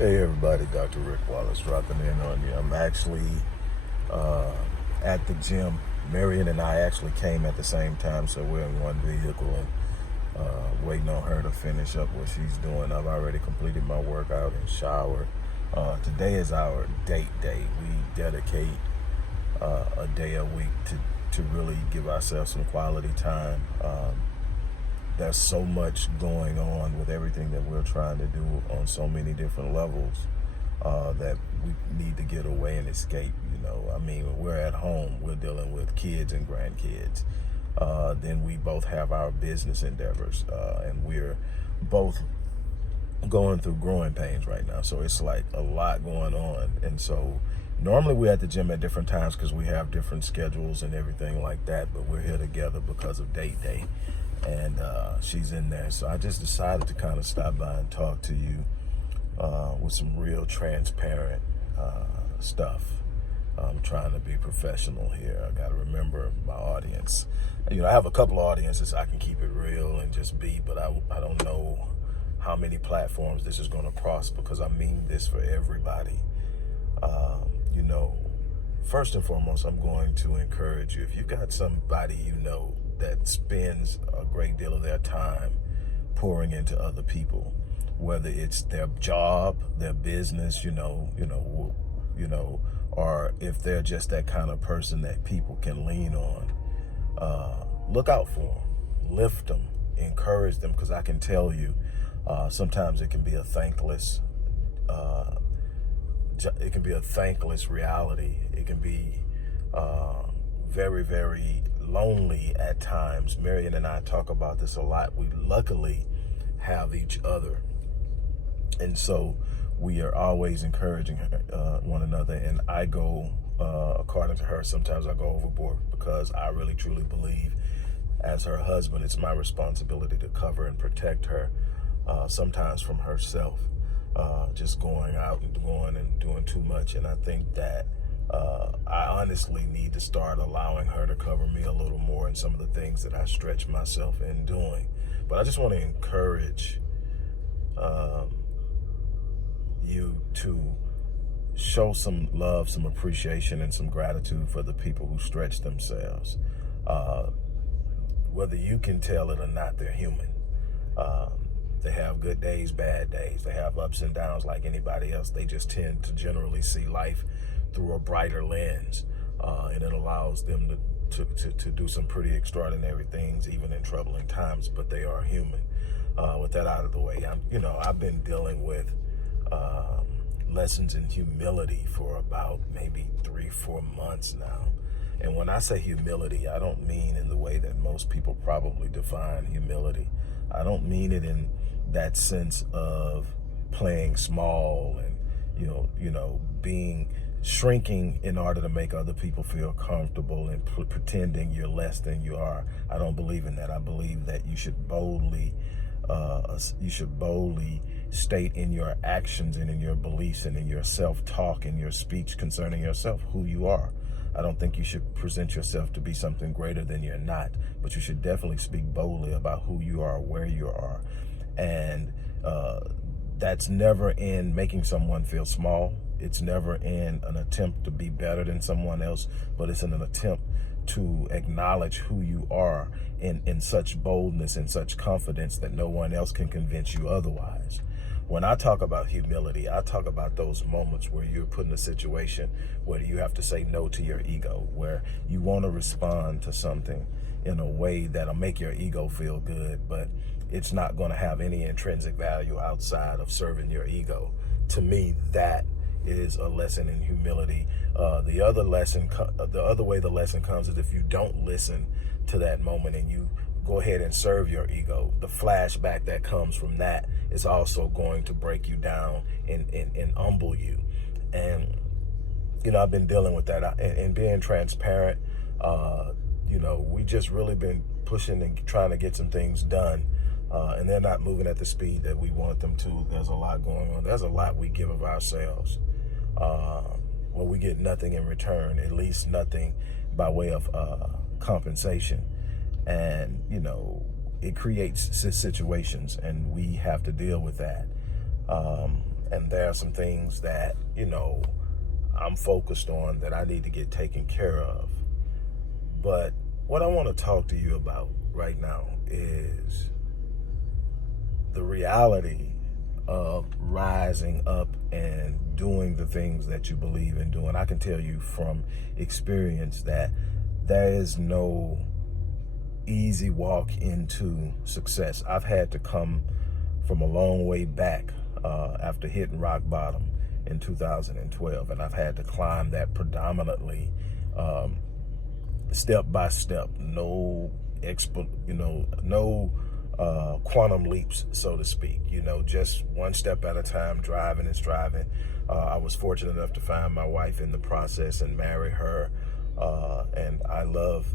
Hey everybody, Dr. Rick Wallace dropping in on you. I'm actually at the gym. Marion and I actually came at the same time, so we're in one vehicle and waiting on her to finish up what she's doing. I've already completed my workout and showered. Today is our date day. We dedicate a day a week to really give ourselves some quality time. There's so much going on with everything that we're trying to do on so many different levels that we need to get away and escape. I mean, when we're at home, we're dealing with kids and grandkids. Then we both have our business endeavors, and we're both going through growing pains right now. So it's like a lot going on. And so normally we're at the gym at different times because we have different schedules and everything like that, but we're here together because of date day. And she's in there. So I just decided to kind of stop by and talk to you with some real transparent stuff. I'm trying to be professional here. I got to remember my audience. I have a couple of audiences I can keep it real and just be, but I don't know how many platforms this is going to cross because I mean this for everybody. First and foremost, I'm going to encourage you. If you got somebody that spends a great deal of their time pouring into other people, whether it's their job, their business, or if they're just that kind of person that people can lean on, look out for them, lift them, encourage them, because I can tell you, sometimes it can be a thankless reality. It can be very, very lonely at times. Marion and I talk about this a lot. We luckily have each other. And so we are always encouraging one another. And I go, according to her, sometimes I go overboard because I really, truly believe as her husband, it's my responsibility to cover and protect her, sometimes from herself, just going out and doing too much. And I think that I honestly need to start allowing her to cover me a little more in some of the things that I stretch myself in doing. But I just want to encourage you to show some love, some appreciation, and some gratitude for the people who stretch themselves. Whether you can tell it or not, they're human. They have good days, bad days. They have ups and downs like anybody else. They just tend to generally see life through a brighter lens, and it allows them to do some pretty extraordinary things, even in troubling times. But they are human. With that out of the way, I've been dealing with lessons in humility for about maybe 3-4 months now. And when I say humility, I don't mean in the way that most people probably define humility. I don't mean it in that sense of playing small and being shrinking in order to make other people feel comfortable and pretending you're less than you are. I don't believe in that. I believe that you should boldly state in your actions and in your beliefs and in your self-talk and your speech concerning yourself who you are. I don't think you should present yourself to be something greater than you're not, but you should definitely speak boldly about who you are, where you are. And that's never in making someone feel small. It's never in an attempt to be better than someone else, but it's in an attempt to acknowledge who you are in such boldness and such confidence that no one else can convince you otherwise. When I talk about humility, I talk about those moments where you're put in a situation where you have to say no to your ego, where you want to respond to something in a way that'll make your ego feel good, but it's not going to have any intrinsic value outside of serving your ego. To me, that is a lesson in humility. The other way the lesson comes is if you don't listen to that moment and you go ahead and serve your ego, the flashback that comes from that is also going to break you down and humble you. And I've been dealing with that and being transparent. We just really been pushing and trying to get some things done, and they're not moving at the speed that we want them to. There's a lot going on. There's a lot we give of ourselves. We get nothing in return, at least nothing by way of compensation. And, it creates situations, and we have to deal with that. And there are some things that, I'm focused on that I need to get taken care of. But what I want to talk to you about right now is the reality of rising up and doing the things that you believe in doing. I can tell you from experience that there is no easy walk into success. I've had to come from a long way back after hitting rock bottom in 2012, and I've had to climb that predominantly step by step. No quantum leaps, so to speak. Just one step at a time, driving and striving. I was fortunate enough to find my wife in the process and marry her, and I love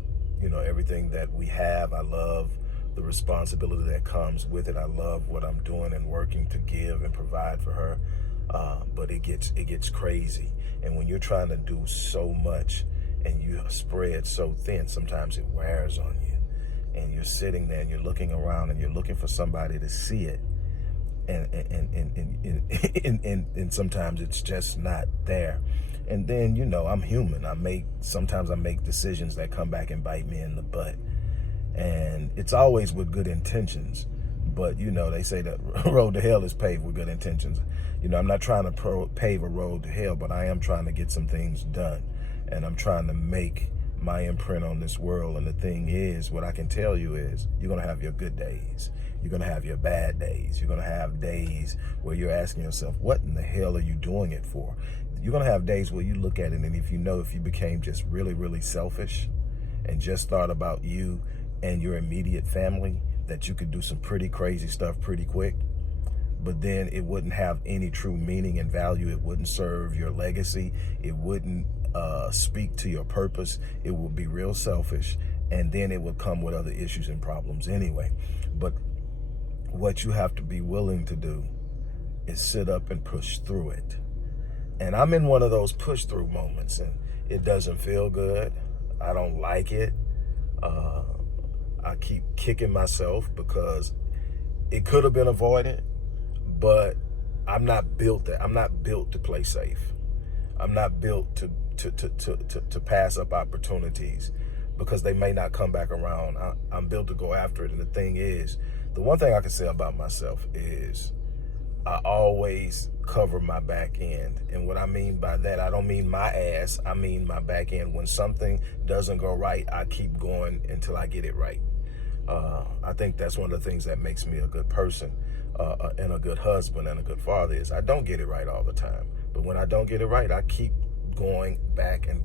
everything that we have. I love the responsibility that comes with it. I love what I'm doing and working to give and provide for her. But it gets crazy. And when you're trying to do so much and you spread so thin, sometimes it wears on you. And you're sitting there and you're looking around and you're looking for somebody to see it. And sometimes it's just not there. And then, I'm human. Sometimes I make decisions that come back and bite me in the butt. And it's always with good intentions. But, they say that road to hell is paved with good intentions. I'm not trying to pave a road to hell, but I am trying to get some things done. And I'm trying to make my imprint on this world. And the thing is, what I can tell you is, you're going to have your good days. You're going to have your bad days. You're going to have days where you're asking yourself, what in the hell are you doing it for? You're going to have days where you look at it, and if you became just really, really selfish and just thought about you and your immediate family, that you could do some pretty crazy stuff pretty quick. But then it wouldn't have any true meaning and value. It wouldn't serve your legacy. It wouldn't speak to your purpose. It would be real selfish. And then it would come with other issues and problems anyway. But what you have to be willing to do is sit up and push through it. And I'm in one of those push through moments, and it doesn't feel good. I don't like it. I keep kicking myself because it could have been avoided, but I'm not built to play safe. I'm not built to pass up opportunities because they may not come back around. I'm built to go after it. And the thing is, the one thing I can say about myself is I always cover my back end. And what I mean by that, I don't mean my ass, I mean my back end. When something doesn't go right, I keep going until I get it right. I think that's one of the things that makes me a good person and a good husband and a good father is I don't get it right all the time. But when I don't get it right, I keep going back and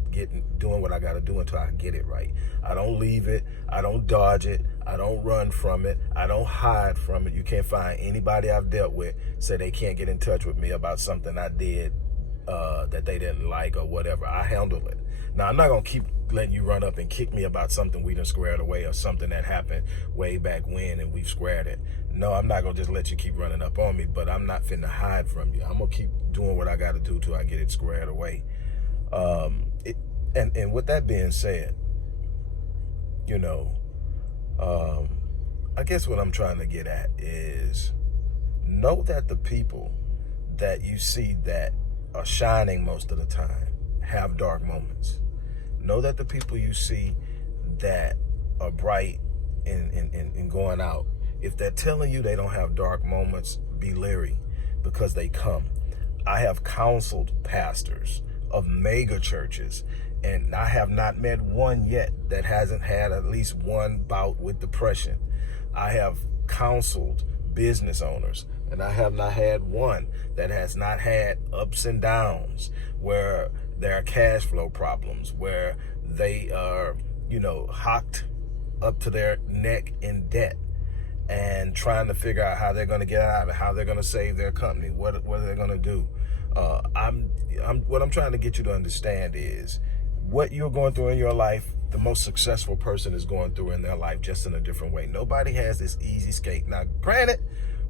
doing what I got to do until I get it right. I don't leave it. I don't dodge it. I don't run from it. I don't hide from it. You can't find anybody I've dealt with say they can't get in touch with me about something I did that they didn't like or whatever. I handle it. Now, I'm not going to keep letting you run up and kick me about something we done squared away or something that happened way back when and we've squared it. No, I'm not going to just let you keep running up on me, but I'm not finna hide from you. I'm going to keep doing what I got to do till I get it squared away. And with that being said, I guess what I'm trying to get at is know that the people that you see that are shining most of the time have dark moments. Know that the people you see that are bright and going out, if they're telling you they don't have dark moments, be leery because they come. I have counseled pastors of mega churches, and I have not met one yet that hasn't had at least one bout with depression. I have counseled business owners, and I have not had one that has not had ups and downs, where there are cash flow problems, where they are, hocked up to their neck in debt and trying to figure out how they're going to get out of it, how they're going to save their company, what are they going to do. What I'm trying to get you to understand is what you're going through in your life, the most successful person is going through in their life, just in a different way. Nobody has this easy escape. Now, granted,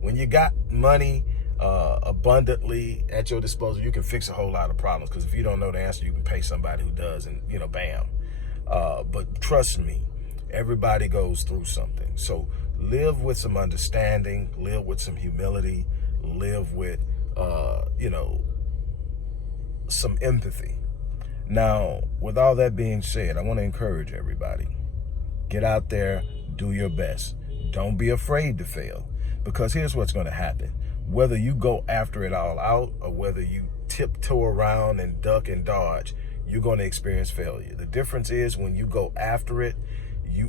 when you got money abundantly at your disposal, you can fix a whole lot of problems, because if you don't know the answer, you can pay somebody who does, and bam. But trust me, everybody goes through something. So live with some understanding, live with some humility, live with some empathy. Now, with all that being said, I want to encourage everybody. Get out there, do your best. Don't be afraid to fail, because here's what's going to happen. Whether you go after it all out or whether you tiptoe around and duck and dodge, you're going to experience failure. The difference is when you go after it,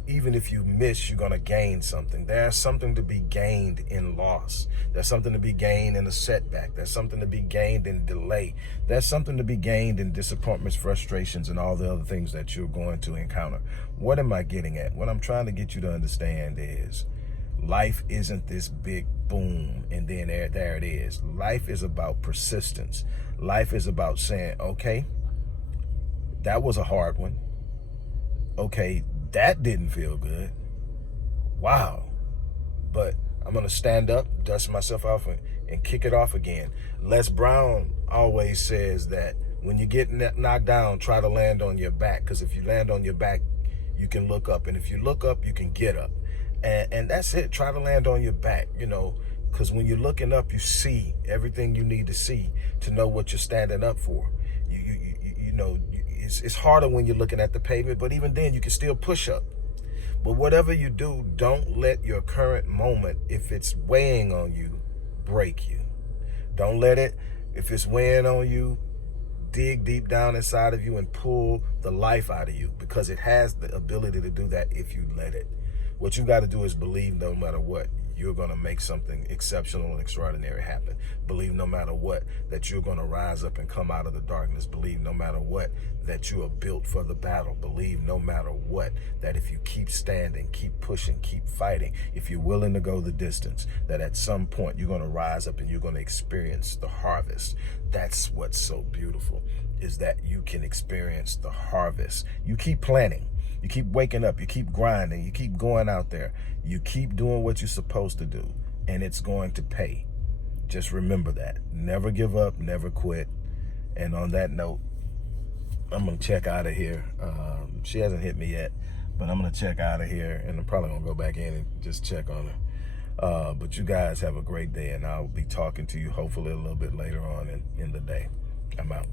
even if you miss, you're going to gain something. There's something to be gained in loss. There's something to be gained in a setback. There's something to be gained in delay. There's something to be gained in disappointments, frustrations, and all the other things that you're going to encounter. What am I getting at? What I'm trying to get you to understand is life isn't this big boom and then there it is. Life is about persistence. Life is about saying, okay, that was a hard one. Okay, that didn't feel good. Wow. But I'm going to stand up, dust myself off, and kick it off again. Les Brown always says that when you get knocked down, try to land on your back, because if you land on your back, you can look up. And if you look up, you can get up. And that's it. Try to land on your back, because when you're looking up, you see everything you need to see to know what you're standing up for. It's harder when you're looking at the pavement, but even then you can still push up. But whatever you do, don't let your current moment, if it's weighing on you, break you. Don't let it, if it's weighing on you, dig deep down inside of you and pull the life out of you, because it has the ability to do that if you let it. What you got to do is believe no matter what, you're going to make something exceptional and extraordinary happen. Believe no matter what, that you're going to rise up and come out of the darkness. Believe no matter what, that you are built for the battle. Believe no matter what, that if you keep standing, keep pushing, keep fighting, if you're willing to go the distance, that at some point you're going to rise up and you're going to experience the harvest. That's what's so beautiful, is that you can experience the harvest. You keep planting. You keep waking up, you keep grinding, you keep going out there, you keep doing what you're supposed to do, and it's going to pay. Just remember that. Never give up, never quit. And on that note, I'm going to check out of here. She hasn't hit me yet, but I'm going to check out of here, and I'm probably going to go back in and just check on her. But you guys have a great day, and I'll be talking to you hopefully a little bit later on in the day. I'm out.